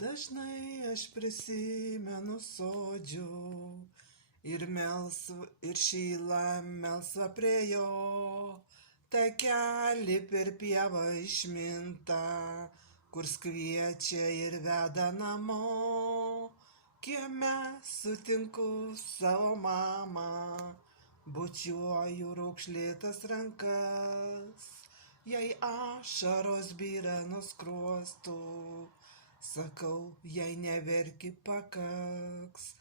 Dažnai aš prisimenu sodžių ir melsvą, ir šyla melsva prie jo, takelį per pievą išmintą, kur kviečia ir veda namo. Kieme sutinku savo mamą, bučiuoju raukšlėtas rankas, jei ašaros byra nuo skruostų, sakau, jei neverki pakaks,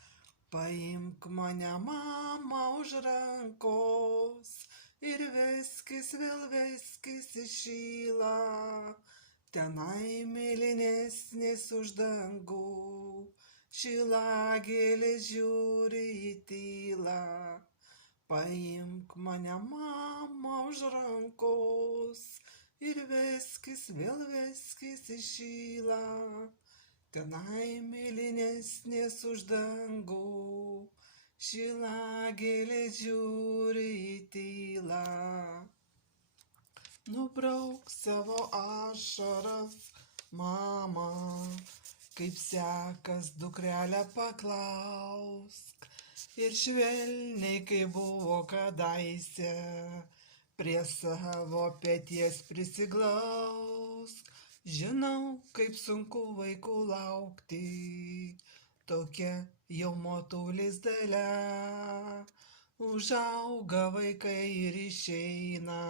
paimk mane mama už rankos ir veskis, vėl veskis į šylą, tenai mėlynesnės už dangų, šilagėlės žiūri į tylą. Paimk mane mama už rankos ir veskis, vėl veskis į šylą, tenai mėlynesnės už dangų, šilagėlės žiūri į tylą. Nubrauk savo ašaras, mama, kaip sekas dukrelę paklausk, ir švelniai, kaip buvo kadaise, prie savo peties prisiglausk. Žinau, kaip sunku vaikų laukti, tokia jau motulės dalia. Užauga vaikai ir išeina,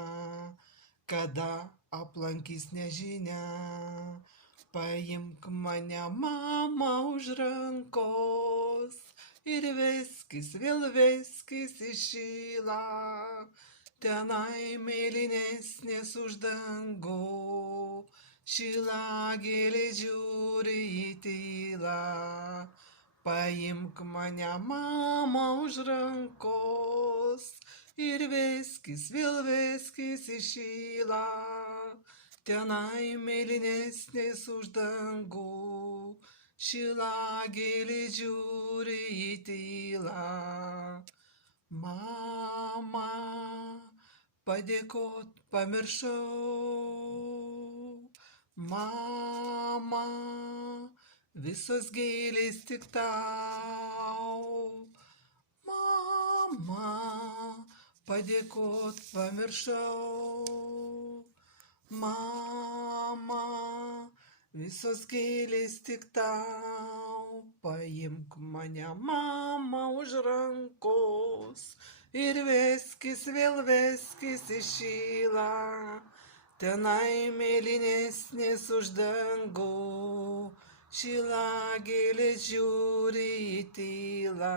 kada aplankys nežinia. Paimk mane mama už rankos ir veskis, vėl veskis į šylą, tenai mėlynesnės už dangų, šilagėlės žiūri į tylą. Paimk mane mama už rankos ir veskis, vėl veskis į šylą, tenai mėlynesnės už dangų, šilagėlės žiūri į tylą. Mama, padėkot pamiršau, mama, visos gėlės tik tau. Mama, padėkot pamiršau, mama, visos gėlės tik tau. Paimk mane mama už rankos ir veskis, vėl veskis į šylą, tenai mėlynesnės už dangų, šilagėlės žiūri į tylą.